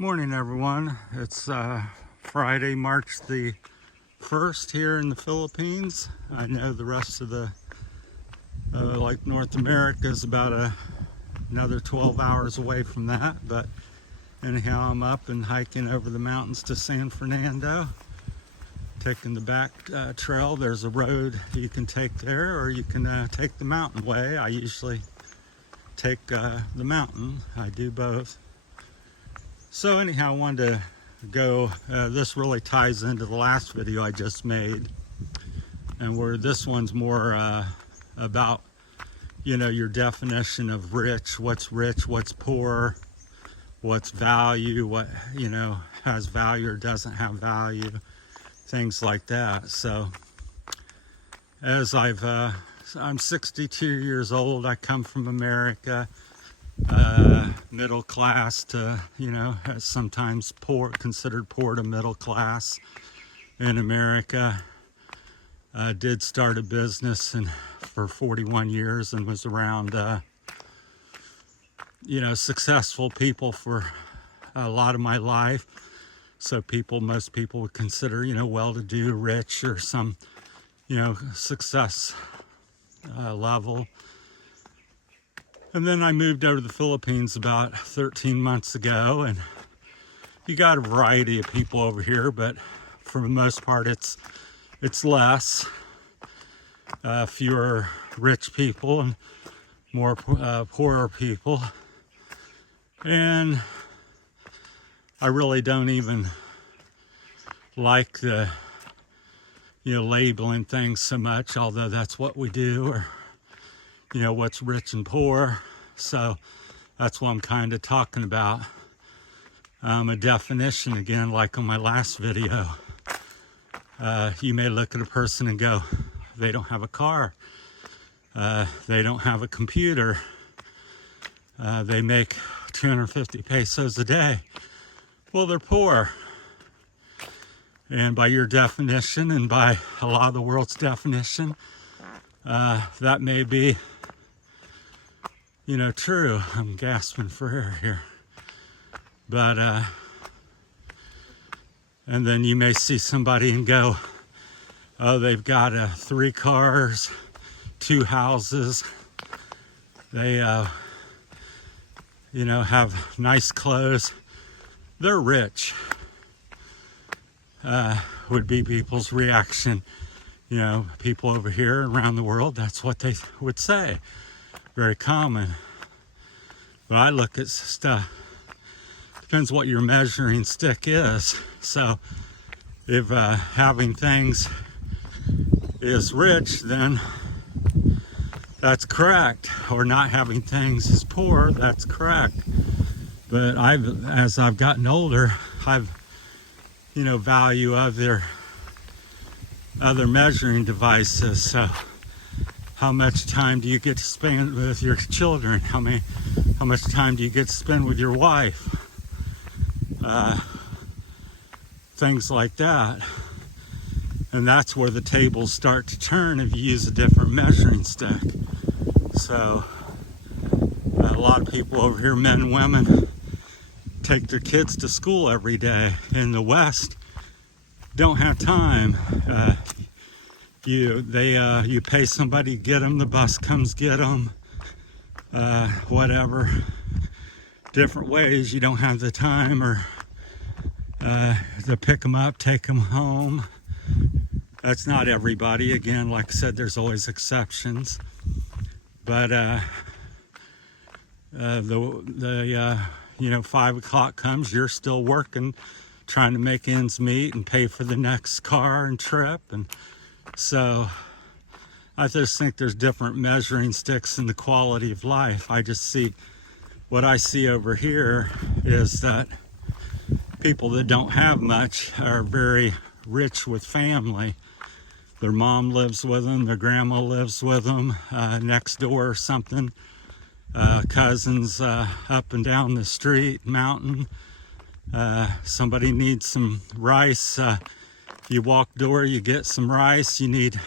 Morning, everyone. It's Friday, March the 1st here in the Philippines. I know the rest of the, like North America is about another 12 hours away from that. But anyhow, I'm up and hiking over the mountains to San Fernando, taking the back trail. There's a road you can take there, or you can take the mountain way. I usually take the mountain. I do both. So anyhow, I wanted to go, this really ties into the last video I just made, and where this one's more about, you know, your definition of rich, what's poor, what's value, what, you know, has value or doesn't have value, things like that. So as I'm 62 years old, I come from America. Middle class to, you know, sometimes poor, considered poor to middle class in America. Did start a business for 41 years and was around, you know, successful people for a lot of my life. So most people would consider, you know, well-to-do, rich, or some, you know, success level. And then I moved over to the Philippines about 13 months ago, and you got a variety of people over here, but for the most part it's less, fewer rich people and more poorer people. And I really don't even like the, you know, labeling things so much, although that's what we do, or, you know, what's rich and poor. So that's what I'm kind of talking about. A definition again, like on my last video. You may look at a person and go, they don't have a car. They don't have a computer. They make 250 pesos a day. Well, they're poor. And by your definition, and by a lot of the world's definition, that may be, you know, true. I'm gasping for air here. But, and then you may see somebody and go, oh, they've got 3 cars, 2 houses. They, you know, have nice clothes. They're rich, would be people's reaction. You know, people over here around the world, that's what they would say. Very common. But I look at stuff, depends what your measuring stick is. So if having things is rich, then that's correct. Or not having things is poor, that's correct. But as I've gotten older, I've, you know, value other measuring devices. So how much time do you get to spend with your children? How much time do you get to spend with your wife? Things like that. And that's where the tables start to turn if you use a different measuring stick. So a lot of people over here, men and women, take their kids to school every day. In the West, don't have time. You pay somebody to get them, the bus comes get them, whatever, different ways. You don't have the time, or to pick them up, take them home. That's not everybody. Again, like I said, there's always exceptions. But you know, 5 o'clock comes, you're still working, trying to make ends meet and pay for the next car and trip. And so I just think there's different measuring sticks in the quality of life. I just see, what I see over here is that people that don't have much are very rich with family. Their mom lives with them, their grandma lives with them, next door or something. Cousins up and down the street, mountain. Somebody needs some rice. You walk door, you get some rice. You need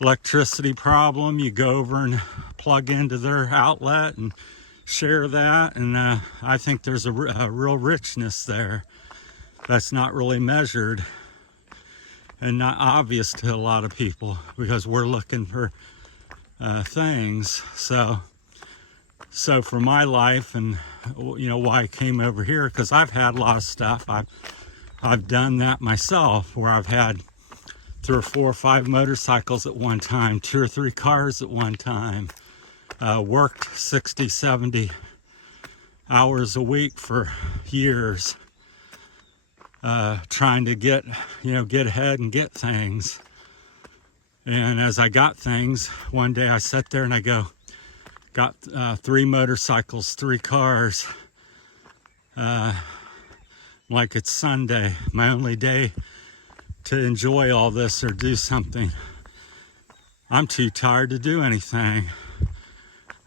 electricity problem. You go over and plug into their outlet and share that, and I think there's a real richness there that's not really measured and not obvious to a lot of people because we're looking for things. So for my life, and why I came over here, because I've had a lot of stuff. I've done that myself, where I've had 3 or 4 or 5 motorcycles at one time, 2 or 3 cars at one time, worked 60, 70 hours a week for years, trying to get ahead and get things. And as I got things, one day I sat there and I got 3 motorcycles, 3 cars, like it's Sunday, my only day to enjoy all this or do something. I'm too tired to do anything.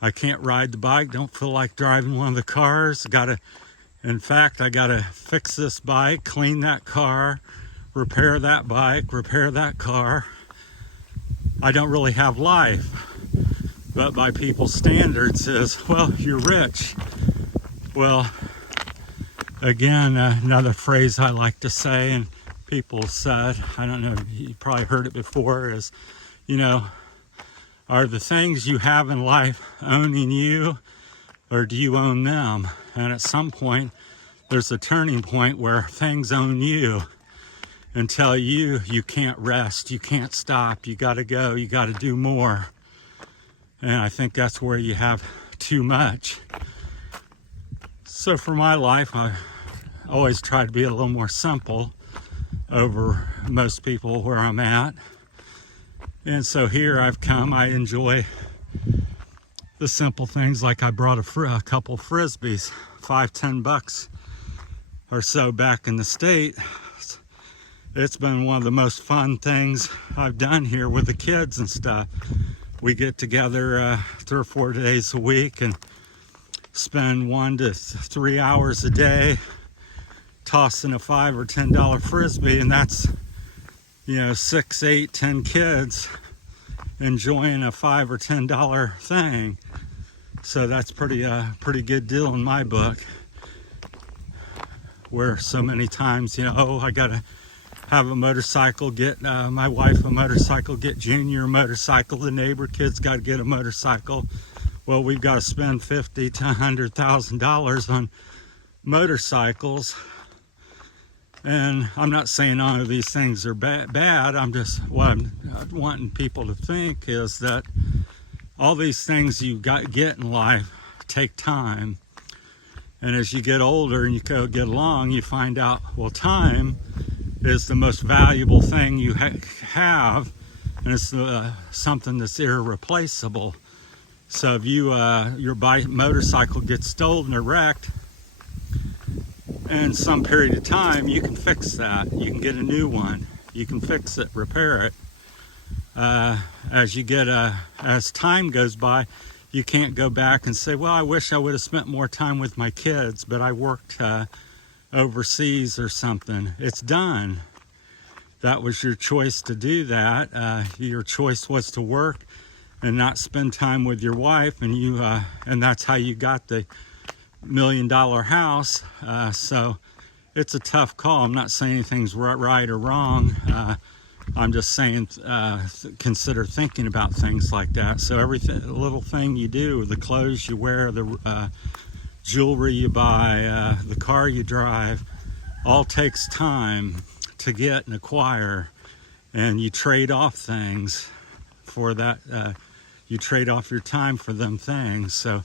I can't ride the bike, don't feel like driving one of the cars. In fact, I gotta fix this bike, clean that car, repair that bike, repair that car. I don't really have life, but by people's standards is, well, you're rich. Well, again, another phrase I like to say, and people said, I don't know, you probably heard it before, is, are the things you have in life owning you, or do you own them? And at some point, there's a turning point where things own you and tell you can't rest, you can't stop, you gotta go, you gotta do more. And I think that's where you have too much. So for my life, I always try to be a little more simple over most people where I'm at. And so here I've come, I enjoy the simple things, like I brought a couple Frisbees, $5-10 or so back in the state. It's been one of the most fun things I've done here with the kids and stuff. We get together 3 or 4 days a week and spend 1 to 3 hours a day tossing a $5 or $10 Frisbee, and that's 6, 8, 10 kids enjoying a $5 or $10 thing. So that's pretty good deal in my book. Where so many times, I gotta have a motorcycle, get my wife a motorcycle, get Junior a motorcycle, the neighbor kids got to get a motorcycle. Well, we've got to spend $50,000 to $100,000 on motorcycles. And I'm not saying none of these things are bad. I'm just, what I'm wanting people to think is that all these things you get in life take time. And as you get older and you get along, you find out, well, time is the most valuable thing you have, and it's something that's irreplaceable. So if your motorcycle gets stolen or wrecked, in some period of time, you can fix that. You can get a new one. You can fix it, repair it. As time goes by, you can't go back and say, well, I wish I would have spent more time with my kids, but I worked overseas or something. It's done. That was your choice to do that. Your choice was to work and not spend time with your wife, and that's how you got the $1 million house. So it's a tough call. I'm not saying anything's right or wrong. I'm just saying consider thinking about things like that. So little thing you do, the clothes you wear, the jewelry you buy, the car you drive, all takes time to get and acquire, and you trade off things for that. You trade off your time for them things. So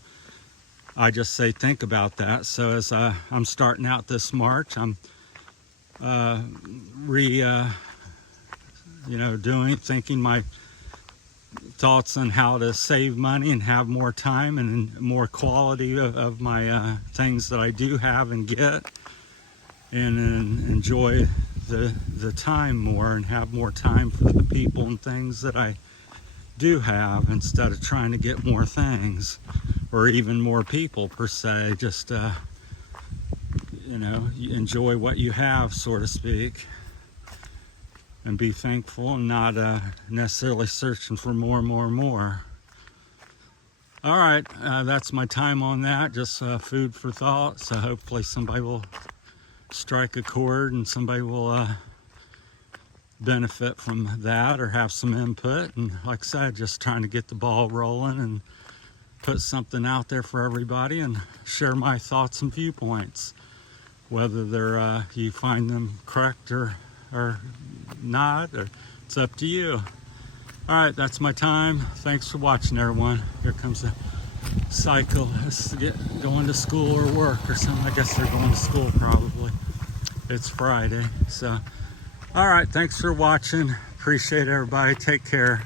I just say think about that. So as I'm starting out this March, I'm thinking my thoughts on how to save money and have more time and more quality of my things that I do have and get, and enjoy the time more and have more time for the people and things that I do have, instead of trying to get more things or even more people per se. Just enjoy what you have, so to speak, and be thankful and not necessarily searching for more and more and more. All right, that's my time on that. Just food for thought. So hopefully somebody will strike a chord and somebody will benefit from that or have some input. And like I said, just trying to get the ball rolling and put something out there for everybody and share my thoughts and viewpoints. Whether they're you find them correct or not, or it's up to you. All right, that's my time. Thanks for watching, everyone. Here comes a cyclist going to school or work or something. I guess they're going to school probably. It's Friday. So, all right, thanks for watching. Appreciate everybody. Take care.